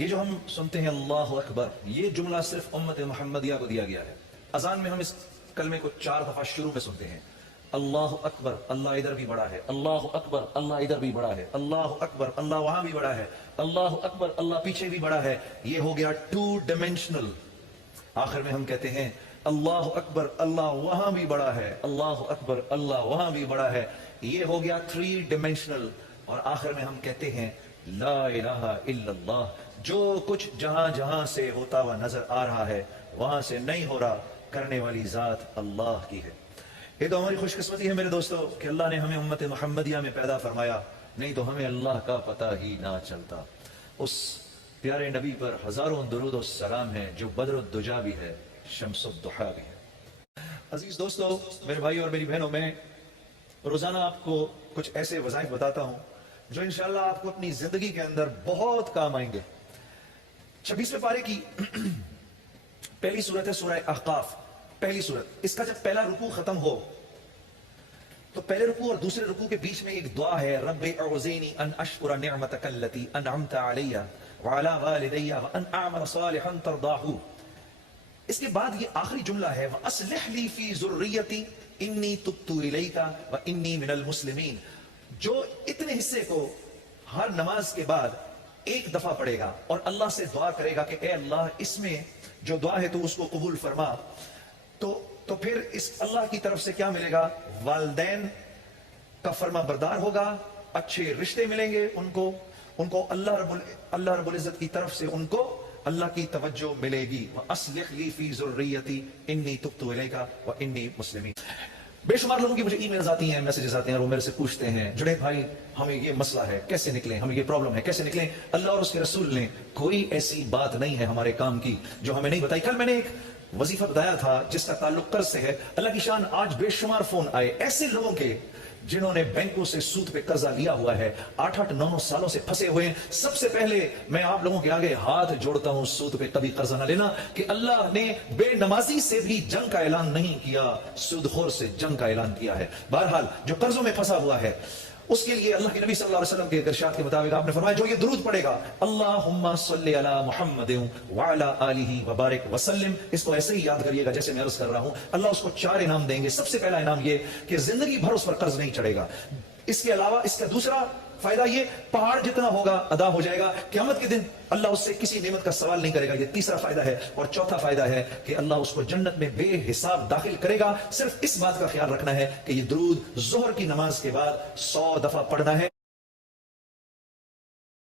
یہ جو ہم سنتے ہیں اللہ اکبر، یہ جملہ صرف امت محمدیہ کو دیا گیا ہے۔ اذان میں ہم اس کلمے کو 4 دفعہ شروع میں سنتے ہیں، اللہ اکبر، اللہ ادھر بھی بڑا ہے، اللہ اکبر، اللہ ادھر بھی بڑا ہے، اللہ اکبر، اللہ وہاں بھی بڑا ہے، اللہ اکبر، اللہ پیچھے بھی بڑا ہے۔ یہ ہو گیا 2 ڈائمینشنل۔ آخر میں ہم کہتے ہیں اللہ اکبر، اللہ وہاں بھی بڑا ہے، اللہ اکبر، اللہ وہاں بھی بڑا ہے۔ یہ ہو گیا 3 ڈائمینشنل۔ اور آخر میں ہم کہتے ہیں لا الہ الا اللہ۔ جو کچھ جہاں جہاں سے ہوتا ہوا نظر آ رہا ہے وہاں سے نہیں ہو رہا، کرنے والی ذات اللہ کی ہے۔ یہ تو ہماری خوش قسمتی ہے میرے دوستو کہ اللہ نے ہمیں امت محمدیہ میں پیدا فرمایا، نہیں تو ہمیں اللہ کا پتہ ہی نہ چلتا۔ اس پیارے نبی پر ہزاروں درود و سلام ہے جو بدر الدجا بھی ہے، شمس الضحیٰ بھی ہے۔ عزیز دوستو، میرے بھائی اور میری بہنوں، میں روزانہ آپ کو کچھ ایسے وظائف بتاتا ہوں جو انشاءاللہ آپ کو اپنی زندگی کے اندر بہت کام آئیں گے۔ 26ویں پارے کی پہلی سورت ہے سورہ احقاف، پہلی سورت۔ اس کا جب پہلا رکوع ختم ہو تو پہلے رکوع اور دوسرے رکوع کے بیچ میں ایک دعا ہے، رب اعوذنی ان اشکر نعمتک التی انعمت علی وعلی والدی وان اعمل صالحا ترضاہ۔ اس کے بعد یہ آخری جملہ ہے، وَأَصْلِحْ لِي فِي ذُرِّيَّتِي إِنِّي تُبْتُ إِلَيْكَ وَإِنِّي مِنَ الْمُسْلِمِينَ۔ جو اتنے حصے کو ہر نماز کے بعد ایک دفعہ پڑھے گا اور اللہ سے دعا کرے گا کہ اے اللہ اس میں جو دعا ہے تو اس کو قبول فرما، تو پھر اس اللہ کی طرف سے کیا ملے گا؟ والدین کا فرما بردار ہوگا، اچھے رشتے ملیں گے ان کو اللہ رب العزت کی طرف سے ان کو اللہ کی توجہ ملے گی۔ وَأَصْلِحْ لِي فِي ذُرِّيَّتِي إِنِّي تُبْتُ إِلَيْكَ وَإِنِّي مُسْلِمِينَ۔ بے شمار لوگوں کی مجھے ای میلز آتی ہیں، میسیجز آتے ہیں اور وہ میرے سے پوچھتے ہیں جنید بھائی ہمیں یہ مسئلہ ہے کیسے نکلیں، ہمیں یہ پرابلم ہے کیسے نکلیں؟ اللہ اور اس کے رسول نے کوئی ایسی بات نہیں ہے ہمارے کام کی جو ہمیں نہیں بتائی۔ کل میں نے ایک وظیفہ بتایا تھا جس کا تعلق قرض سے ہے۔ اللہ کی شان، آج بے شمار فون آئے ایسے لوگوں کے جنہوں نے بینکوں سے سود پہ قرضہ لیا ہوا ہے، 8-8 9 سالوں سے پھنسے ہوئے ہیں۔ سب سے پہلے میں آپ لوگوں کے آگے ہاتھ جوڑتا ہوں، سود پہ کبھی قرضہ نہ لینا، کہ اللہ نے بے نمازی سے بھی جنگ کا اعلان نہیں کیا، سود خور سے جنگ کا اعلان کیا ہے۔ بہرحال جو قرضوں میں پھنسا ہوا ہے اس کے لیے اللہ کے نبی صلی اللہ علیہ وسلم کے ارشاد کے مطابق آپ نے فرمایا جو یہ درود پڑھے گا، اللہم صلی علی محمد وعلی آلہ وبارک وسلم، اس کو ایسے ہی یاد کریے گا جیسے میں عرض کر رہا ہوں۔ اللہ اس کو 4 انعام دیں گے۔ سب سے پہلا انعام یہ کہ زندگی بھر اس پر قرض نہیں چڑھے گا۔ اس کے علاوہ اس کا دوسرا فائدہ یہ، پہاڑ جتنا ہوگا ادا ہو جائے گا، قیامت کے دن اللہ اس سے کسی نعمت کا سوال نہیں کرے گا۔ یہ تیسرا فائدہ ہے۔ اور چوتھا فائدہ ہے کہ اللہ اس کو جنت میں بے حساب داخل کرے گا۔ صرف اس بات کا خیال رکھنا ہے کہ یہ درود ظہر کی نماز کے بعد 100 دفعہ پڑھنا ہے۔